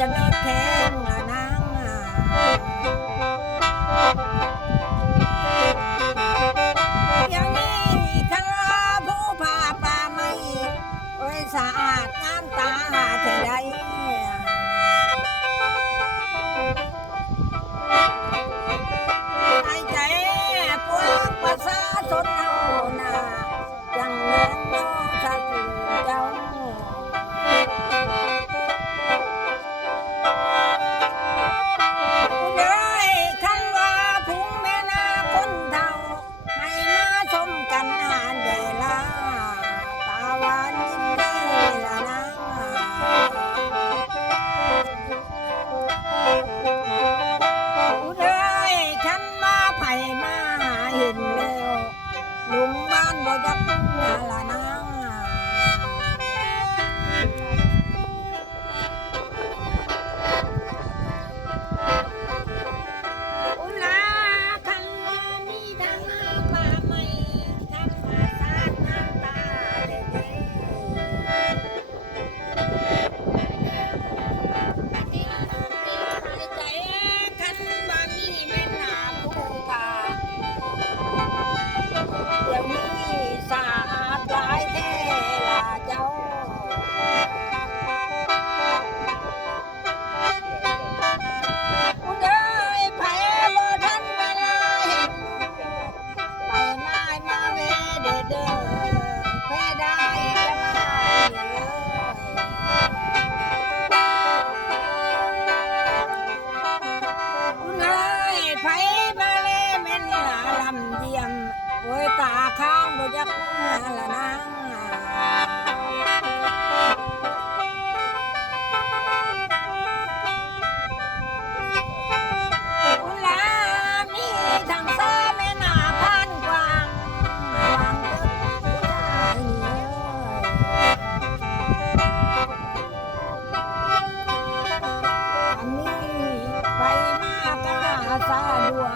จะเลิกแข่งนางอย่างนี้ข้าผู้พาป่าไม่โอ้ยสะอาดงามตาเธอได้ใจพวกประชาชนเอาหน้าจังเงินโนชาติเจ้าเลยคันว่าผู้แม่นาคนเท่าให้มาชมกันนานเวลาตาหวานยิ้มได้ละนะเลยคันมาไผ่มาเห็นแล้วลุงบ้านบ่ยักละนะอุลาคันว่ามีทางมาป่าใหม่ธรรมชาติน้ำตาเด็ดใจคันบ่มีแม่นาผู้กาเดี๋ยวนี้สะอาดหลายแท้ล่ะเจ้าเด้ยไผบ่ทันเวลาเห็นไปมาเวเด้อเด้อแพ้ได้จะมาเลยไผมาเลแม่นลำเดียมโอ้ยตาข้างบ่ยักละนางอุลามีทางซ้ายแม่นาพันกวางวางเกิดผู้ชายนี่อันนี้ไปมากาสาดัว